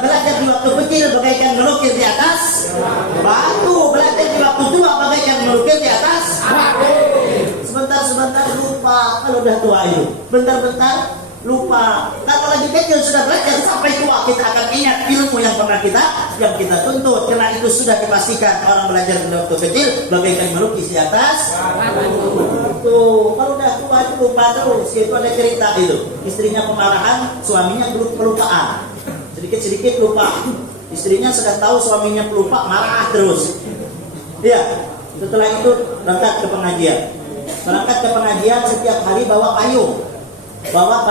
Belajar di waktu kecil bagaikan melukir di atas batu. Belajar di waktu tua bagaikan melukir di atas batu. Sebentar-sebentar lupa kalau udah tua itu. Bentar-bentar lupa. Kalau lagi kecil sudah belajar sampai tua kita akan ingat ilmu yang pernah yang kita tuntut. Karena itu sudah dipastikan orang belajar di waktu kecil bagaikan melukis di atas tuh. Kalau udah tua itu lupa terus. Itu ada cerita itu. Istrinya kemarahan, suaminya pelupaan. Sedikit-sedikit lupa. Istrinya sudah tahu suaminya pelupa, marah terus. Iya. Setelah itu berangkat ke pengajian. Setiap hari bawa payung. Bawa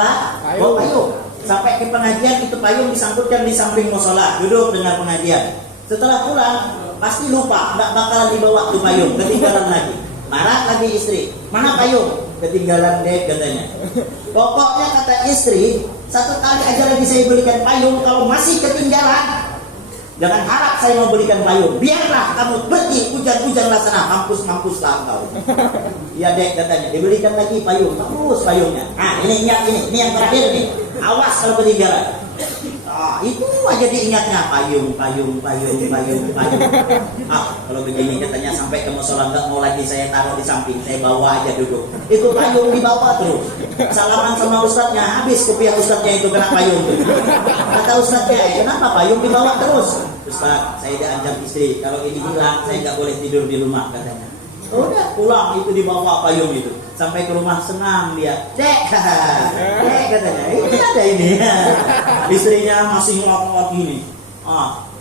payung. Sampai ke pengajian itu payung disangkutkan di samping musola, duduk dengar pengajian. Setelah pulang pasti lupa, nggak bakalan dibawa tuh payung, ketinggalan lagi. Marah lagi istri, mana payung? Ketinggalan dek katanya. Pokoknya kata istri, 1 kali aja lagi saya belikan payung, kalau masih ketinggalan Jangan harap saya mau belikan payung. Biarlah kamu pergi hujan-hujanlah sana, mampus-mampuslah engkau. Iya dek katanya, dibelikan lagi payung, terus payungnya. Nah ini ingat ini yang terakhir nih. Awas kalau ketinggalan. Itu aja diingatnya payung. Kalau begini katanya sampai ke musola nggak mau lagi saya taruh di samping, saya bawa aja duduk. Itu payung dibawa terus. Salaman sama ustadznya, habis kopiah ustadznya itu kena payung. Kata ustadznya, kenapa payung dibawa terus? Ustadz, saya diancam istri, kalau ini hilang saya nggak boleh tidur di rumah katanya. Udah pulang itu dibawa payung itu. Sampai ke rumah senang dia. Dek katanya, ini ada ini. Istrinya masih ngomong gini.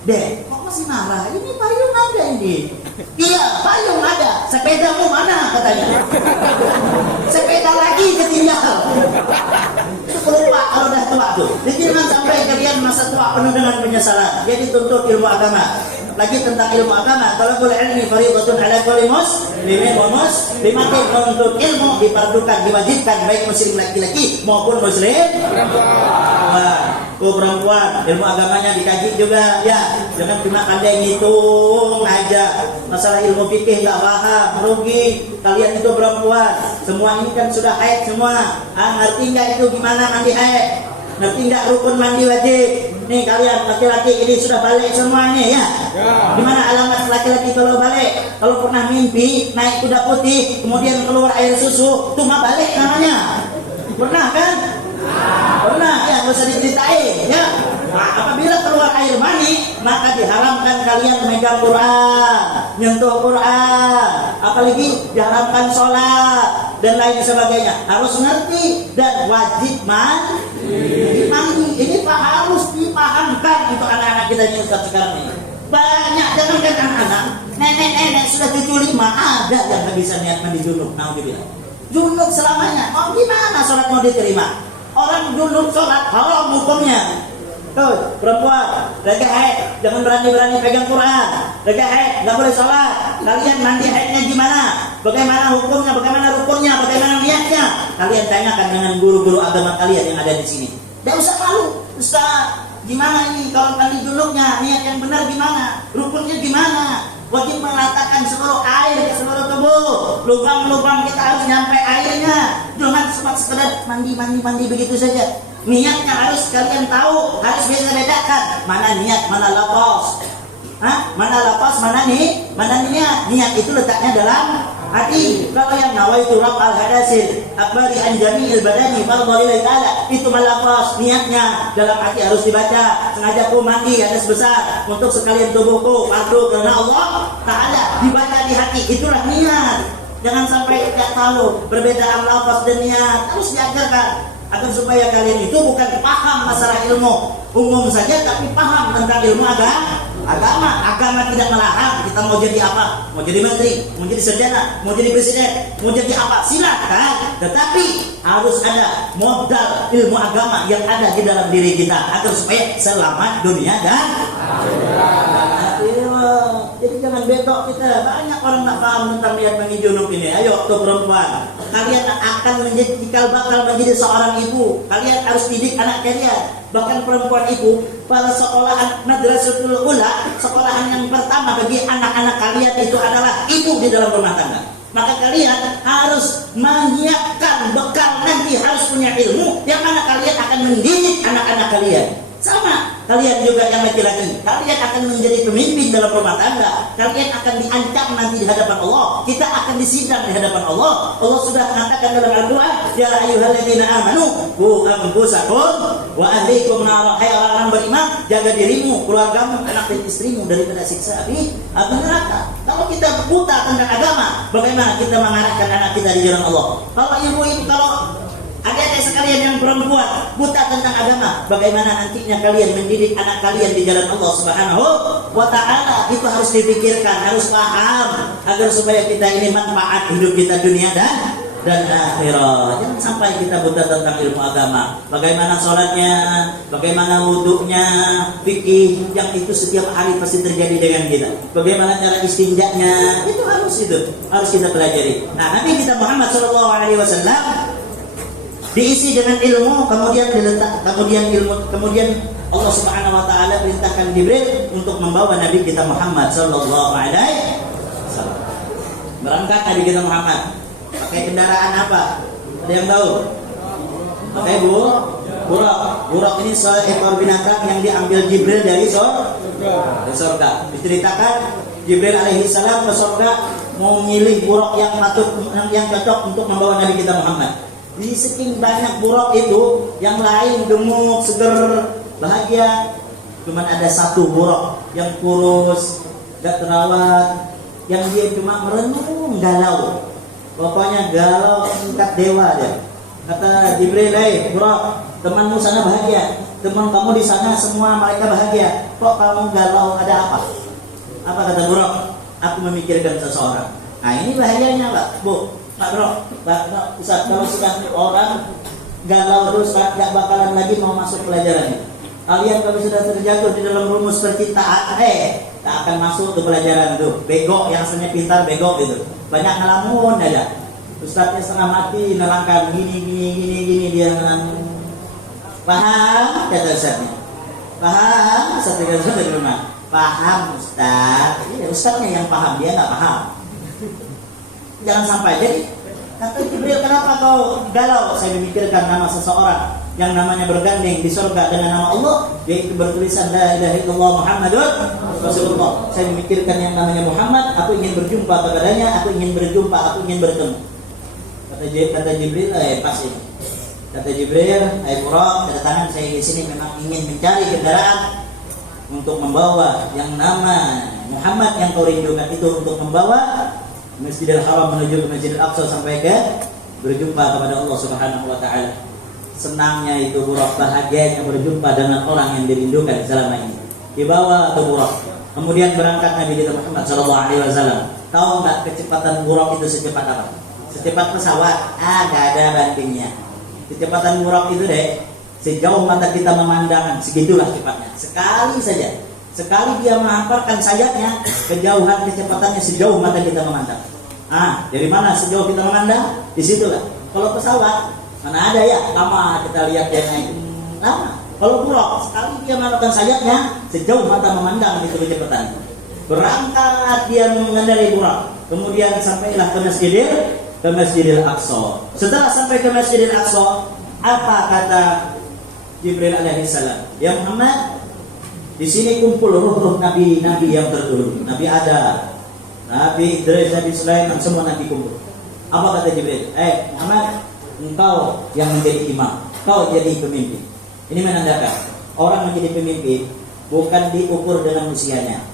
Dek, kok masih marah? Ini payung ada ini. Iya, payung ada. Sepedamu mana katanya? Sepeda lagi ketinggalan. Itu lupa kalau udah tua tuh. Jadi jangan sampai kalian masa tua penuh dengan penyesalan. Jadi tuntut ilmu agama. Lagi tentang ilmu agama, talabul ilmi fardhatun 'ala kulli muslimin wa muslimatin. Menuntut ilmu diperlukan, diwajibkan baik muslim laki-laki maupun muslim perempuan. Ilmu agamanya dikaji juga ya. Jangan cuma pandai ngitung aja. Masalah ilmu fikih enggak paham, rugi. Kalian itu perempuan. Semua ini kan sudah haid semua. Ngerti enggak itu gimana mandi haid? Ngerti enggak rukun mandi wajib? Nih kalian laki-laki ini sudah balik semuanya ya. Gimana alamat laki-laki kalau balik? Kalau pernah mimpi naik kuda putih kemudian keluar air susu, itu mah balik namanya. Pernah kan? Pernah ya, nggak usah diceritain ya. Nah, apabila keluar air mani maka diharamkan kalian memegang Quran, nyentuh Quran, apalagi diharamkan sholat dan lain sebagainya. Harus ngerti dan wajib mandi. Ini harus dipahamkan untuk anak-anak kita yang Ustaz sekarang ini. Banyak jangankan anak-anak, nenek-nenek sudah 75 ada yang nggak bisa niat mandi junub. Nah, dibilang junub selamanya. Gimana sholat mau diterima? Orang junub sholat haram hukumnya. Tuh, perempuan, lagi haid, jangan berani-berani pegang Quran. Lagi haid, nggak boleh sholat. Kalian mandi haidnya gimana? Bagaimana hukumnya? Bagaimana rukunnya? Bagaimana niatnya? Kalian tanyakan dengan guru-guru agama kalian yang ada di sini. Tidak usah malu, Ustaz. Gimana ini kalau mandi junubnya? Niat yang benar gimana? Rukunnya gimana? Wajib mengatakan seluruh air ke seluruh tubuh. Lubang-lubang kita harus nyampe airnya. Jangan sempat sekedar mandi begitu saja. Niatnya harus kalian tahu, harus bisa bedakan mana niat, mana lafaz. Mana lafaz, mana niat. Niat itu letaknya dalam hati. Kalau yang nawaitu raf'al hadasin akbari an jami'il badani fardhu ta'ala, itu lafaz, niatnya dalam hati harus dibaca. Sengaja ku mandi hadas besar untuk sekalian tubuhku fardu karena Allah Ta'ala, dibaca di hati, itulah niat. Jangan sampai tidak tahu perbedaan lafaz dan niat, harus diajarkan agar supaya kalian itu bukan paham masalah ilmu umum saja, tapi paham tentang ilmu agama tidak melarang kita mau jadi apa, mau jadi menteri, mau jadi sarjana, mau jadi presiden, mau jadi apa, silakan, tetapi harus ada modal ilmu agama yang ada di dalam diri kita agar supaya selamat dunia dan akhirat. Jadi jangan betok kita. Banyak orang tak paham tentang niat mandi junub ini. Ayo tuh perempuan, kalian akan menjadi bakal menjadi seorang ibu. Kalian harus didik anak kalian. Bahkan perempuan ibu pada sekolahan Madrasatul Ula, sekolahan yang pertama bagi anak-anak kalian itu adalah ibu di dalam rumah tangga. Maka kalian harus menyiapkan bekal, nanti harus punya ilmu yang mana kalian akan mendidik anak-anak kalian. Sama, kalian juga yang laki-laki, kalian akan menjadi pemimpin dalam rumah tangga. Kalian akan diancam nanti di hadapan Allah. Kita akan disidang di hadapan Allah. Allah sudah mengatakan dalam Al-Quran, ya ayyuhalladzina amanu qu anfusakum wa ahlikum nar. Hai orang-orang beriman, jaga dirimu, keluargamu, anak dan istrimu daripada siksa api neraka. Kalau kita buta tentang agama, bagaimana kita mengarahkan anak kita di jalan Allah? Kalau ibu-ibu, kalau adik-adik sekalian yang perempuan buta tentang agama, bagaimana nantinya kalian mendidik anak kalian di jalan Allah Subhanahu wa Ta'ala? Itu harus dipikirkan, harus paham agar supaya kita ini manfaat hidup kita dunia dan akhirat. Jangan sampai kita buta tentang ilmu agama. Bagaimana sholatnya, bagaimana wudhunya, fikih yang itu setiap hari pasti terjadi dengan kita. Bagaimana cara istinjanya, itu harus kita pelajari. Nah, Nabi kita Muhammad SAW di diisi dengan ilmu, kemudian Allah Subhanahu wa taala perintahkan Jibril untuk membawa Nabi kita Muhammad sallallahu alaihi wasallam. Berangkat Nabi kita Muhammad pakai kendaraan apa? Ada yang tahu? Pakai buruk ini seekor binatang yang diambil Jibril dari surga. Diceritakan Jibril alaihi salam ke surga mau milih buruk yang cocok untuk membawa Nabi kita Muhammad. Di saking banyak buruk itu, yang lain gemuk, seger, bahagia, cuman ada satu buruk yang kurus, gak terawat, yang dia cuma merenung, galau. Pokoknya galau tingkat dewa dia. Kata Jibril, buruk, temanmu sana bahagia, teman kamu di sana semua mereka bahagia. Kok kamu galau, ada apa? Apa kata buruk? Aku memikirkan seseorang. Nah ini bahayanya Pak, Bu. Pak Ustaz, kalau sudah orang galau terus gak bakalan lagi mau masuk pelajarannya. Kalian kalau sudah terjatuh di dalam rumus percintaan, tak akan masuk ke pelajaran itu. Bego, yang asalnya pintar bego gitu. Banyak ngelamun aja. Ustaznya setengah mati nerangkan gini dia ngelamun. Paham kata Ustaznya? Paham? Ustaz di rumah. Paham Ustaz. Iya, Ustaznya yang paham, dia nggak paham. Jangan sampai. Jadi kata Jibril, kenapa kau galau? Saya memikirkan nama seseorang yang namanya bergandeng di surga dengan nama Allah, yaitu bertulisan la ilaha illallah Muhammadur Rasulullah. Saya memikirkan yang namanya Muhammad. Aku ingin berjumpa kepadanya. Aku ingin bertemu. Kata Jibril, pas ini. Kata Jibril, Buraq, kedatangan saya di sini memang ingin mencari kendaraan untuk membawa yang nama Muhammad yang kau rindukan itu, untuk membawa Masjidil Haram menuju ke Masjidil Aqsa sampai ke berjumpa kepada Allah Subhanahu wa taala. Senangnya itu Buraq, bahagianya berjumpa dengan orang yang dirindukan selama ini. Dibawa ke Buraq. Kemudian berangkat Nabi kita Muhammad sallallahu alaihi wasallam. Tahu enggak kecepatan Buraq itu secepat apa? Secepat pesawat. Enggak ada bandingnya. Kecepatan Buraq itu sejauh mata kita memandang, segitulah cepatnya. Sekali dia menghamparkan sayapnya, kejauhan kecepatannya sejauh mata kita memandang. Dari mana sejauh kita memandang? Disitulah. Kalau pesawat, mana ada ya lama kita lihat dia naik. Lama. Kalau Buraq, sekali dia menghamparkan sayapnya, sejauh mata memandang itu kecepatan. Berangkat dia mengendarai Buraq. Kemudian sampailah ke Masjidil Aqsa. Setelah sampai ke Masjidil Aqsa, apa kata Jibril alaihi salam? Ya Muhammad, di sini kumpul ruh-ruh nabi-nabi yang terdahulu. Nabi Adam, Nabi Idris, Nabi Sulaiman, semua nabi kumpul. Apa kata Jibril? Muhammad, engkau yang menjadi imam, kau jadi pemimpin. Ini menandakan orang menjadi pemimpin bukan diukur dengan usianya.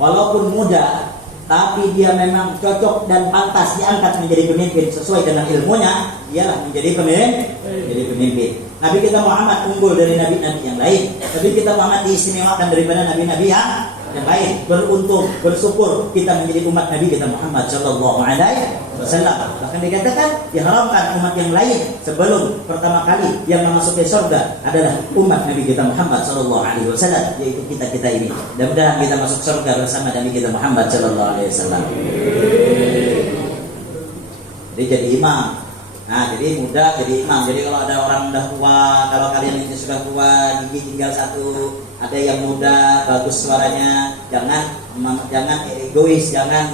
Walaupun muda, tapi dia memang cocok dan pantas diangkat menjadi pemimpin sesuai dengan ilmunya, ialah menjadi pemimpin. Nabi kita Muhammad unggul dari nabi-nabi yang lain. Nabi kita Muhammad diistimewakan daripada nabi-nabi yang lain. Beruntung, bersyukur kita menjadi umat Nabi kita Muhammad sallallahu alaihi wasallam. Bahkan dikatakan diharamkan umat yang lain sebelum pertama kali yang memasuki surga adalah umat Nabi kita Muhammad sallallahu alaihi wasallam, yaitu kita ini. Mudah-mudahan kita masuk surga bersama Nabi kita Muhammad sallallahu alaihi wasallam. Jadi jadi imam. Jadi muda jadi imam. Jadi kalau ada orang udah tua, kalau kalian ini sudah tua, gigi tinggal satu, ada yang muda, bagus suaranya, jangan egois, jangan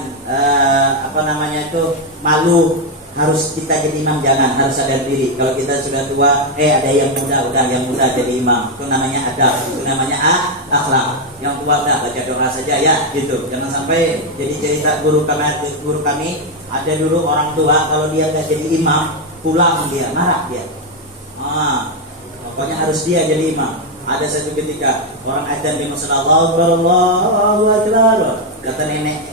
malu. Harus kita jadi imam, jangan, harus sadar diri. Kalau kita sudah tua, ada yang muda, udah yang muda jadi imam. Itu namanya adab, itu namanya akhlak. Yang tua udah baca doa saja ya, gitu. Jangan sampai jadi cerita guru kami ada dulu orang tua kalau dia nggak jadi imam, pulang dia, marah dia. Pokoknya harus dia jadi imam. Ada satu ketika orang adzan di musala, Allahu Akbar. Kata nenek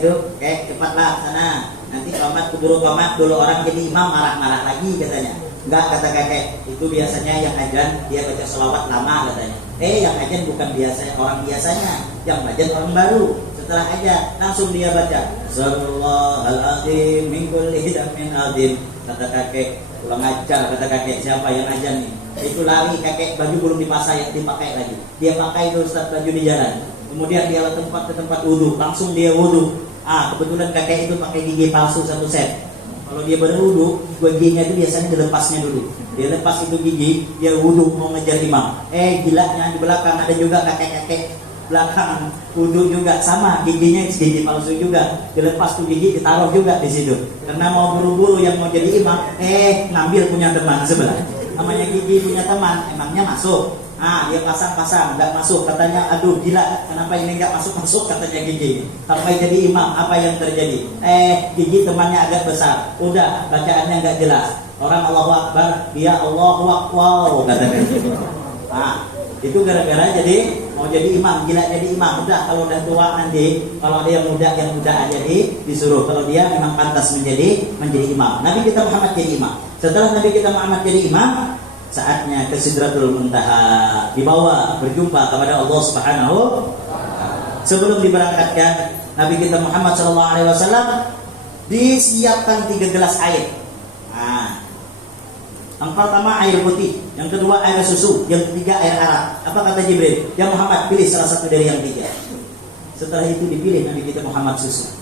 itu, cepatlah sana. Nanti keburu komat dulu orang jadi imam marah-marah lagi katanya. Enggak, kata kakek, itu biasanya yang adzan dia baca sholawat lama katanya. Yang adzan bukan biasanya orang biasanya, yang adzan orang baru. Setelah adzan langsung dia baca Subhanallahal azim min kulli hidmin azim. Kata kakek, pulang ajar, kata kakek, siapa yang adzan nih? Itu lari kakek, baju belum dipakai lagi. Dia pakai itu Ustaz baju di jalan. Kemudian dia ke tempat wudu, langsung dia wudu. Kebetulan kakek itu pakai gigi palsu satu set. Kalau dia berwudu, giginya itu biasanya dilepasnya dulu. Dia lepas itu gigi, dia wudu mau ngejar imam. Gilanya di belakang ada juga kakek-kakek belakang wudu juga sama, giginya gigi palsu juga. Dilepas tuh gigi, ditaruh juga di situ. Karena mau buru-buru yang mau jadi imam, ngambil punya teman sebelah. Namanya gigi punya teman, emangnya masuk. Dia pasang-pasang, nggak masuk. Katanya, aduh gila, kenapa ini nggak masuk-masuk, katanya gigi. Sampai jadi imam, apa yang terjadi? Gigi temannya agak besar. Udah, bacaannya nggak jelas. Orang Allahu Akbar, dia Allahu Akbar, katanya. Itu gara-gara mau jadi imam, gila jadi imam. Udah, kalau udah tua nanti, kalau dia muda, yang muda aja disuruh. Kalau dia memang pantas menjadi imam. Nabi kita Muhammad jadi imam. Setelah Nabi kita Muhammad jadi imam, saatnya ke Sidratul Muntaha, dibawa berjumpa kepada Allah Subhanahu. Sebelum diberangkatkan, Nabi kita Muhammad SAW disiapkan 3 gelas air. Yang pertama air putih, yang kedua air susu, yang ketiga air arak. Apa kata Jibril? Ya Muhammad, pilih salah satu dari yang 3. Setelah itu dipilih Nabi kita Muhammad susu.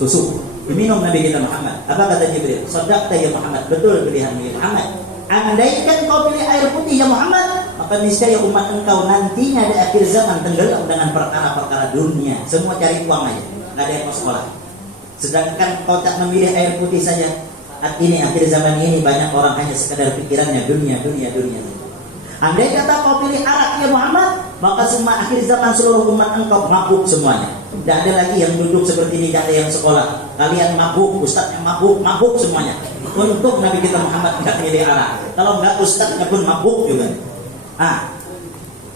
Susu. Diminum Nabi kita Muhammad. Apa kata Jibril? Shadaqta ya Muhammad. Betul pilihanmu ya Muhammad. Andaikan kau pilih air putih ya Muhammad, maka niscaya umat engkau nantinya di akhir zaman tenggelam dengan perkara-perkara dunia. Semua cari uang aja, nggak ada yang mau sekolah. Sedangkan kau tak memilih air putih saja. Akhir zaman ini banyak orang hanya sekedar pikirannya dunia. Andai kata kau pilih arak ya Muhammad, maka semua akhir zaman seluruh umat engkau mabuk semuanya. Tidak ada lagi yang duduk seperti ini, tidak ada yang sekolah. Kalian mabuk, ustaz yang mabuk semuanya. Untuk Nabi kita Muhammad tidak pilih arak. Kalau enggak ustaznya pun mabuk juga.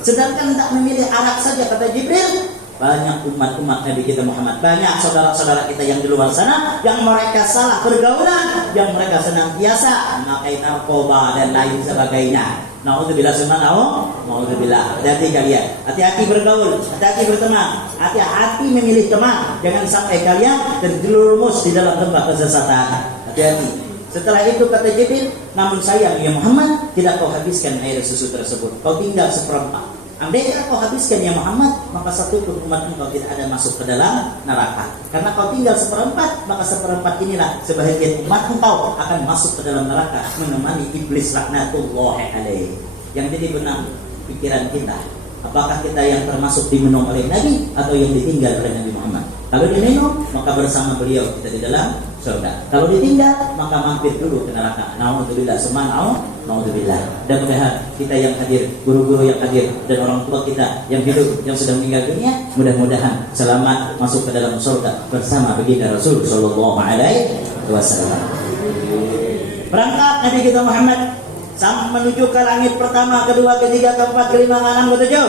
Sedangkan tak memilih arak saja, kata Jibril, banyak umat-umat Nabi kita Muhammad, banyak saudara-saudara kita yang di luar sana, yang mereka salah pergaulan, yang mereka senantiasa memakai narkoba dan lain sebagainya. Na'udzubillah na'udzubillah. Hati-hati kalian, hati-hati bergaul, hati-hati berteman, hati-hati memilih teman. Jangan sampai kalian terjerumus di dalam lembah kesesatan. Hati-hati. Setelah itu kata Jibril, namun sayang ya Muhammad, tidak kau habiskan air susu tersebut. Kau tinggal seperempat. Andai kau habiskan ya Muhammad, maka satu pun umat engkau tidak ada masuk ke dalam neraka. Karena kau tinggal seperempat, maka seperempat inilah sebahagian umat engkau akan masuk ke dalam neraka, menemani iblis laknatullahi alaihi. Yang jadi benar pikiran kita, apakah kita yang termasuk diminum oleh Nabi atau yang ditinggal oleh Nabi Muhammad? Kalau diminum, maka bersama beliau kita di dalam surga. Kalau ditinggal, maka mampir dulu ke neraka. Na'udzubillah, na'udzubillah. Dan mudah-mudahan kita yang hadir, guru-guru yang hadir, dan orang tua kita yang hidup, yang sudah meninggal dunia, mudah-mudahan selamat masuk ke dalam surga bersama baginda Rasul sallallahu alaihi wasallam. Berangkat Nabi kita Muhammad menuju ke langit pertama, kedua, ketiga, keempat, kelima, keenam, ketujuh.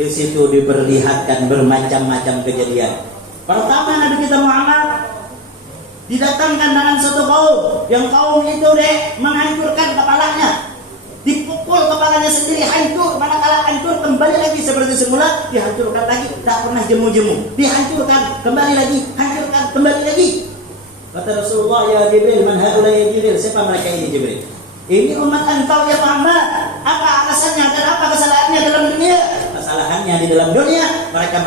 Di situ diperlihatkan bermacam-macam kejadian. Pertama Nabi kita Muhammad didatangkan dengan satu kaum, yang kaum itu menghancurkan kepalanya, dipukul kepalanya sendiri hancur, manakala hancur kembali lagi seperti semula, dihancurkan lagi, tak pernah jemu-jemu, dihancurkan kembali lagi, hancurkan kembali lagi. Kata Rasulullah, ya Jibril, man haula ya Jibril, siapa mereka ini Jibril? Ini umat engkau ya Muhammad. Apa alasannya dan apa kesalahannya dalam dunia? Kesalahannya di dalam dunia, mereka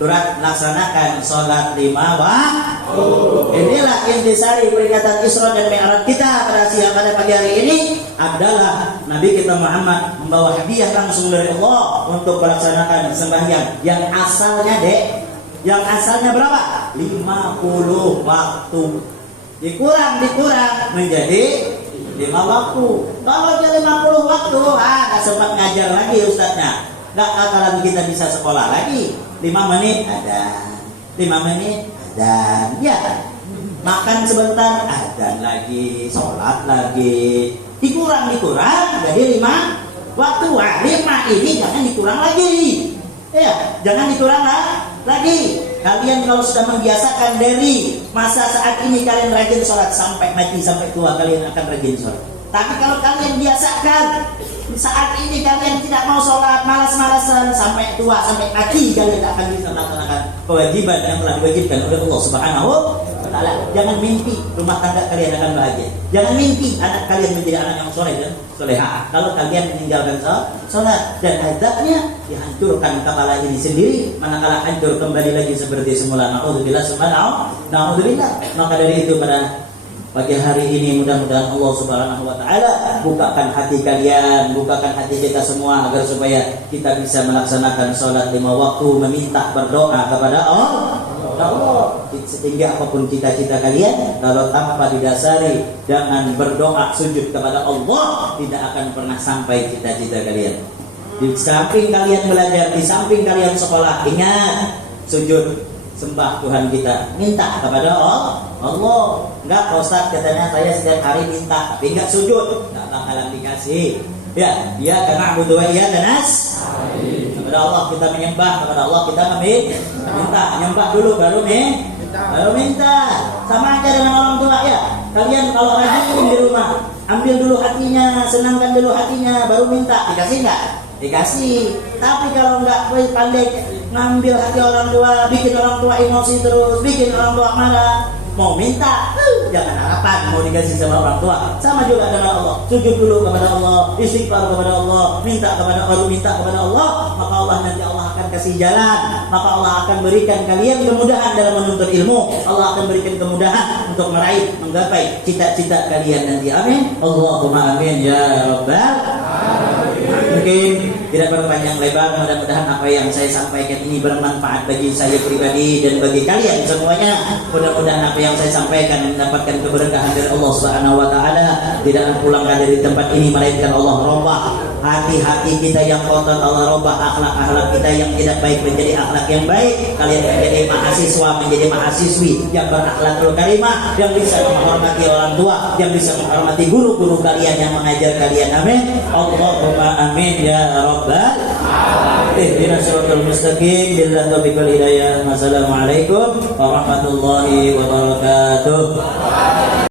turut melaksanakan sholat 5 waktu. Inilah intisari peringatan Isra dan Mi'raj kita pada pagi hari ini adalah Nabi kita Muhammad membawa hadiah langsung dari Allah untuk melaksanakan sembahyang yang asalnya berapa? 50 waktu. Dikurang menjadi 5 waktu. Kalau dia 50 waktu, gak sempat ngajar lagi ustadznya. Gak bakalan kita bisa sekolah lagi. 5 menit ada, 5 menit ada. Ya, makan sebentar, adzan lagi, sholat lagi. Dikurang jadi 5 waktu. 5 ini jangan dikurang lagi. Ya, jangan dikurang lagi. Kalian kalau sudah membiasakan dari masa saat ini kalian rajin sholat sampai mati, sampai tua kalian akan rajin sholat. Tapi kalau kalian biasakan saat ini kalian tidak mau sholat, malas-malasan, sampai tua, sampai mati kalian akan bisa melaksanakan kewajiban yang telah diwajibkan oleh Allah Subhanahu. wa taala. Jangan mimpi rumah tangga kalian akan bahagia. Jangan mimpi anak kalian menjadi anak yang soleh dan soleha kalau kalian meninggalkan sholat. Dan adabnya dihancurkan kepala ini sendiri, manakala hancur kembali lagi seperti semula. Naudzubillah subhanahu naudzubillah. Maka dari itu pada pagi hari ini mudah-mudahan Allah Subhanahu wa taala bukakan hati kalian, bukakan hati kita semua agar supaya kita bisa melaksanakan sholat 5 waktu, meminta berdoa kepada Allah sehingga apapun cita-cita kalian kalau tanpa didasari dengan berdoa sujud kepada Allah tidak akan pernah sampai cita-cita kalian. Di samping kalian belajar, di samping kalian sekolah, ingat sujud sembah Tuhan kita, minta kepada Allah. Enggak Ustaz katanya saya setiap hari minta tapi enggak sujud, enggak bakalan dikasih. Ya karena butuh ya danas. Kepada Allah kita menyembah, kepada Allah kita meminta. Nyembah dulu baru minta. Sama aja dengan orang tua ya. Kalian kalau rajin di rumah, ambil dulu hatinya, senangkan dulu hatinya, baru minta. Dikasih enggak? Dikasih. Tapi kalau enggak pandai ngambil hati orang tua, bikin orang tua emosi terus, bikin orang tua marah, mau minta, jangan harapan mau dikasih sama orang tua. Sama juga dengan Allah, sujud dulu kepada Allah, istighfar kepada Allah, minta kepada Allah, maka Allah nanti Allah akan kasih jalan, maka Allah akan berikan kalian kemudahan dalam menuntut ilmu, Allah akan berikan kemudahan untuk meraih, menggapai cita-cita kalian nanti. Amin. Allahumma amin ya rabbal alamin. Mungkin tidak berpanjang lebar, mudah-mudahan apa yang saya sampaikan ini bermanfaat bagi saya pribadi dan bagi kalian semuanya. Mudah-mudahan apa yang saya sampaikan mendapatkan keberkahan dari Allah Subhanahu wa taala. Tidak akan pulangkan dari tempat ini melainkan Allah robah hati-hati kita yang kotor, Allah robah akhlak-akhlak kita yang tidak baik menjadi akhlak yang baik. Kalian menjadi mahasiswa, menjadi mahasiswi yang berakhlakul karimah, yang bisa menghormati orang tua, yang bisa menghormati guru-guru kalian yang mengajar kalian. Amin. Allahumma amin ya rabbal alamin. Ihdinas siratal mustaqim. Billahi taufiq wal hidayah. Wassalamualaikum warahmatullahi wabarakatuh.